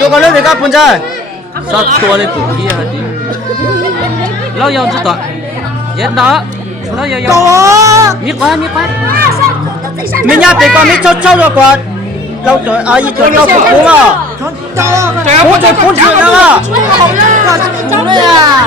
tôi có lên thì các bạn chơi sao tua lên tụi kia hả chị lo yêu chứ tọa yes đó lo yêu miết quá mình nhát thì con mình chốt rồi con lâu rồi à gì rồi lâu phục vụ mà bốn chuyện đó à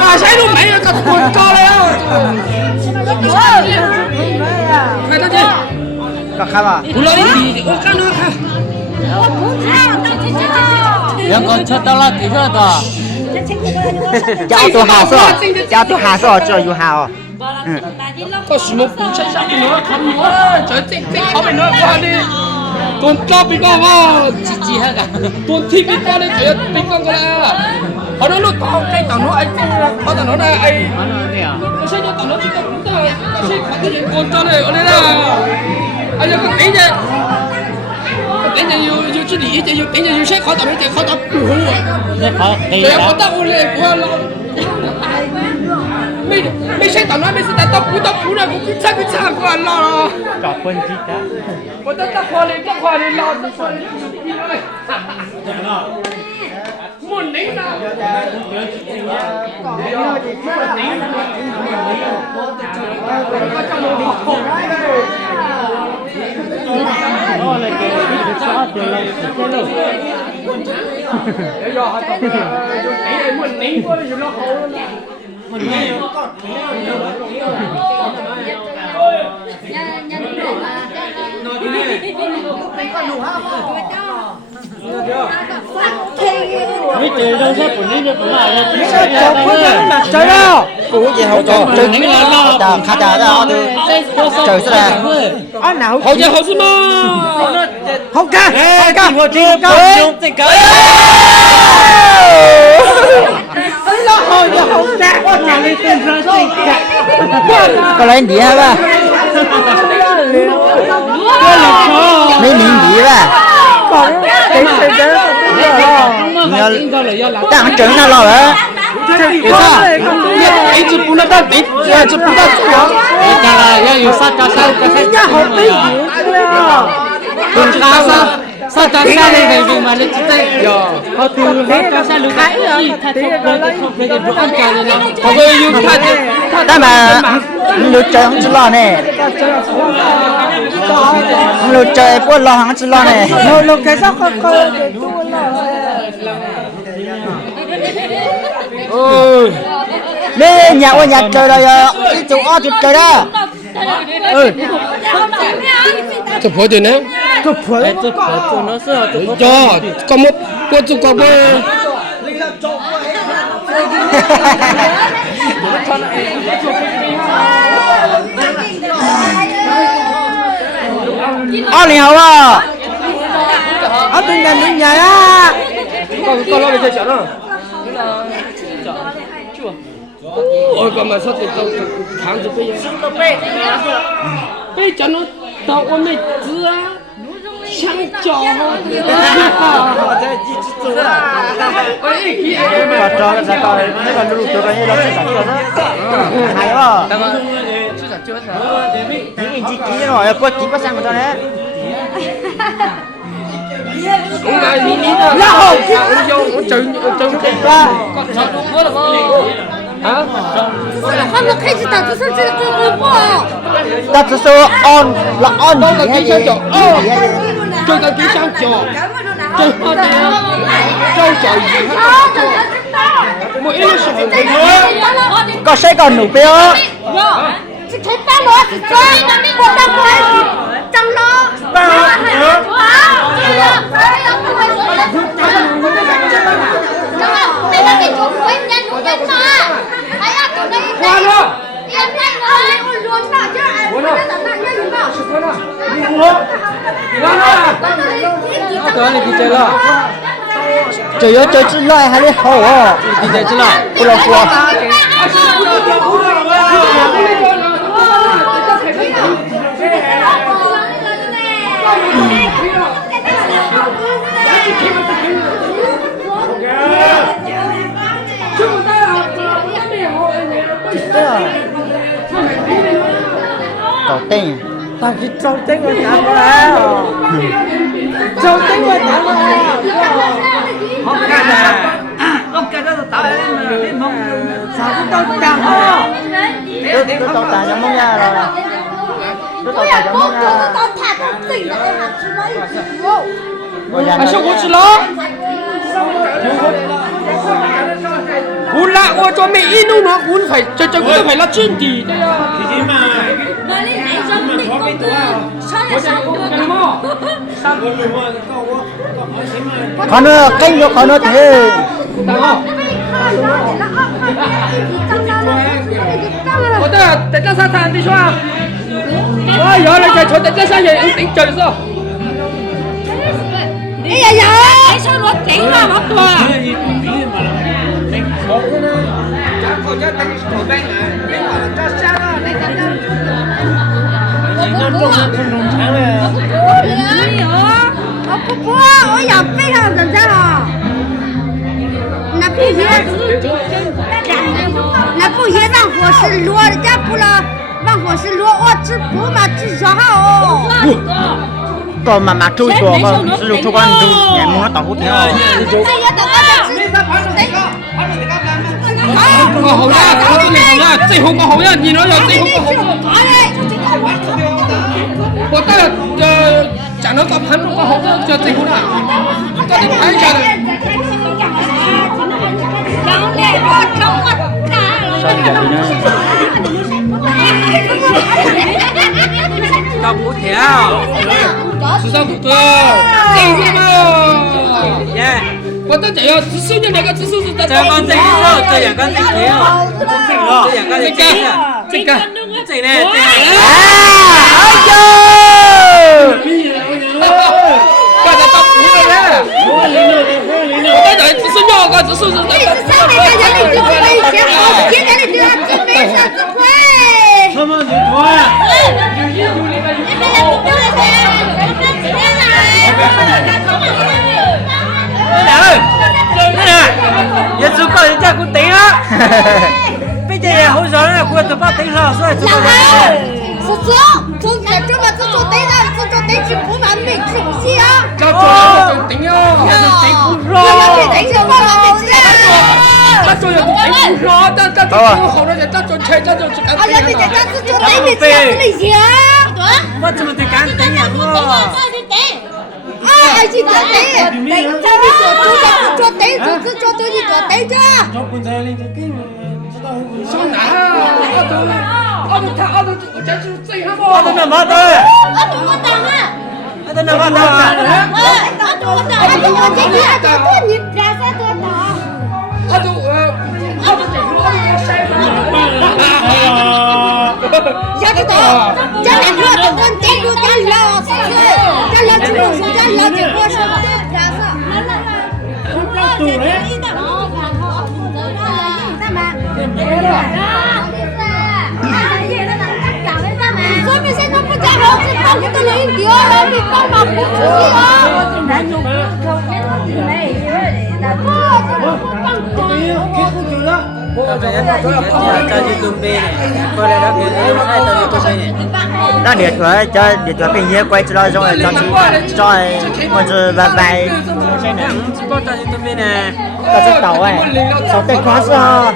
cả sai luôn mấy cái cuốn cho đấy phải đó chứ cả khai mà cú lấy đi ô cái nữa yang còn cho tao là tí rồi đó cháu tôi hà sợ cho yêu hà có什么不吃上面nữa không nữa trời tinh khó mình nữa qua đi tuần cho bị con vào chi hết cả tuần thi bị con đi trời bị con cái là họ nói lúc tao cái tao nói anh họ tao nói là anh tôi sẽ cho tao nói chỉ có chúng ta sẽ phải cái gì con cho này ở đây là anh em có tính chứ tính là yêu chỉ đi chứ yêu tính là yêu sẽ khó tao nói chỉ khó tao đủ rồi trời khó tao lên của loไม่ใช่ตอนนั้นไม่ใช่แต่ต้องพูดนะกูคิดช่างก่อนรอจอบคนคิดนะมันต้องพอเลยต้องพอเลยรอต้องพอเลยหมุนนิ่งนะหมุนนิ่งก็อยู่รอเขาmình nghe mấy chơi đâu sao cũng đi được cũng là chơi đâu cú gì hậu trò chơi chả khá chả ra chơi sao đây anh nào hậu chơi hậu gì mà hậu ca hậu ca có lấy gì hả ba mấy miếng gì ba đang trứng sao rồi á一直不能到底，一直不到最后。你讲了要有啥加啥加啥，跟加啥。sao cho xa lên về vì mà lên chỉ tay họ từ hết cho xa lục cái gì thay không về được ăn cà rồi họ về yêu thay đó mà lục chơi không chỉ lo nè lục chơi quân lo không chỉ lo nè lục cái sao không nè nhà qua nhà chơi rồi đi chụp o chụp chơi đó chụp phơi nữa chụp phơi nó sợ cho có một quân chụp có bơ liền hậu à ở bên nhà bên nhà á con lo về chơi chợ đó ôi còn mà sao thì tao tháng thì bây giờ nó tao ôm mày dưa香蕉，把招个啥搞的？那个路走的也老是咋做的？还有啊，你几了？要过几个三个钟呢？然后我整啦，啊？他们开始打字上这个公布。那只是按了按包个几箱酒，这个几箱酒，这个招小鱼，我一个手có sẽ còn nụ bia chỉ thấy ba lúa chỉ chơi mà mình còn đang quay trong lo mình đang bị trốn quên nhân của nhân mà thấy à tụi đây qua luôn yên nhanh rồi luôn nào chứ ai cũng đã tận nhanh rồi cái này đi chơi lo chỉ có chơi chơi lại hay là hậu à đi chơi chơi lo cô là cô cậu tên tao chỉ trâu tiếng người ta có 就等我打我。好看的，我感觉是打人了，你梦啥子都讲好，都到大家梦呀了，都到大家梦呀。还是我去了。我啦，我做咩一弄拿碗係最我都係啦專啲的呀。可能跟着可能的。我的在这沙滩你说啊？哎呀，你在坐在这山也有頂罪嗦。哎呀呀！你想我頂啊，我多啊！我要非常认真了。那不也让伙食落，人家不了，让伙食落，我只不嘛只说好哦。到妈妈周多个只有出关周年梦了打胡天哦。個好啦，最好個好啦，然後又最好個好。我覺得賺到個盤個好就最好啦，多啲睇下啦。打胡条。13個，正嘛？耶。我得就有指數嘅，你個指數是得。這樣講正咯，這樣講正條，這樣講正條，這個。正呢？哎呦！大家都服了嘞。我得指數要個指數是得。他們就說。也足夠人家給頂啦，畢竟也好少人給都把頂上，所以足夠人。是這，從這嘛只做頂了，只做頂起不完美吃不起啊。這做頂喲，這是頂不着。頂起不完美吃啊。這做又頂不着，這做好了就這做菜，這就哎呀，你這只做頂沒吃不行。我怎麼得敢頂呀我？啊，是做頂，做頂，只做對你做頂啫。上哪？我這是最好嘛。我都沒買到。我當啊。我都沒買到啊。要知道，这两个都跟这个家聊是不是？这聊这个是这聊这个是不是？说明现在不讲好，是帮不得人丢了，你帮忙不出去啊！那列出来，这列出来变野怪知道种来长期，找来或者拜拜。这是岛哎，岛带款是哈。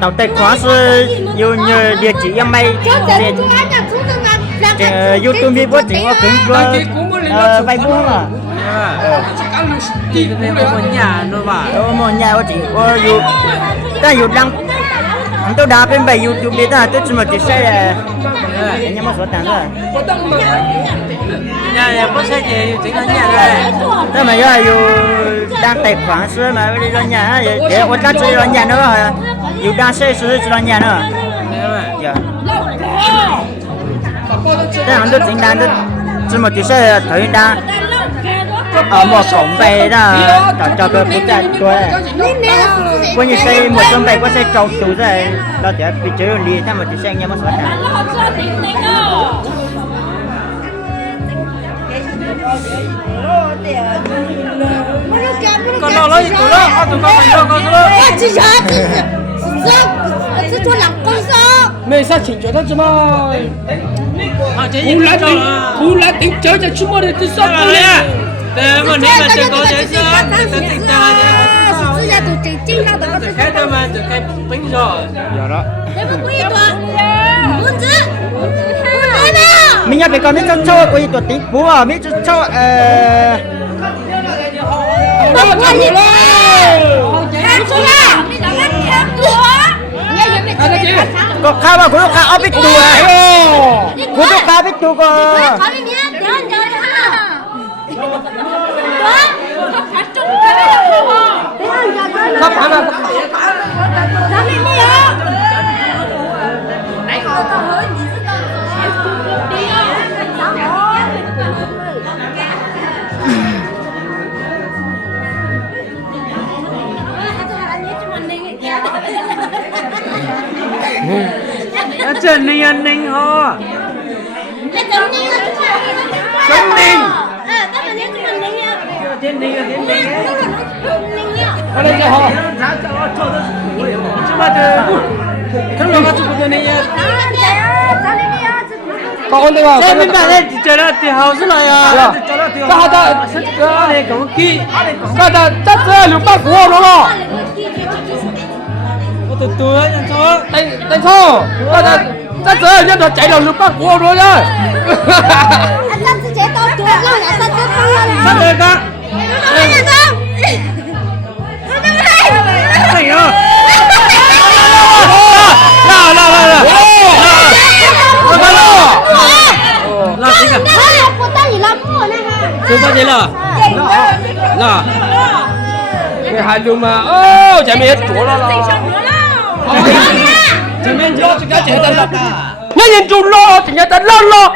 岛带款是有列几样卖，这有东西我整我跟说外公了。một nhà của chị có dù ta dù đăng tôi đã bên bài YouTube đi ta tôi chỉ một chiếc xe này nhưng mà số tiền rồi nhà có xe gì chỉ có nhà này thế mà giờ dù đang tài khoản xưa mà đi ra nhà để tôi đã chơi ra nhà nữa rồi dù đang xe xưa chơi ra nhà nữa dạ thế là tôi chính đang tôi chỉ một chiếc xe thời đang ở một cổng về đó cho cái phụ trách tôi coi như xây một cổng về có xây trâu tủ rồi đó thì bị chơi đi theo một chiếc xe nha mà sợ hãi con lo lấy tủ đó tụi con phải lo con lo chỉ cho chỉ cho làm công sao 没啥情觉，他怎么？啊，这湖南顶这在出没的这啥子呀？对嘛，你们这个这是是人家都真正常的。开的嘛，就开冰上。有了。那个贵多，工资，来吧。mình nhà bị con mình cho cho quay tuột tí bố à mình cho Không có gì đâu. Hàng số là hàng có khá mà cũng khá ở biết đùa cũng khá biết đùa cơ Sắp hả nào? Trên này anh ninh ho. Xuân Ninh. Trên này trên này. Ở đây cho họ. Chứ mà cái lo cái chỗ này. Còn đây vào. Trên mình bảo đây chờ nó thì hào rất là à. Các ta cái này cũng kỹ. Các ta chắc sẽ lưu bắt của nó rồi. Từ từ anh cho. Tại sao? Các ta chắc sẽ nhất là chạy đầu lưu bắt của nó nhá. Sao đây các? Này à? La. La gì cả? Chú bao nhiêu là? La. Cái hai lưu mà. Chạy mẹ chỗ nó là. Chỉ nên cho cái chuyện tân lập à? Nhá nhìn chú lo, chỉ nhá tân lo.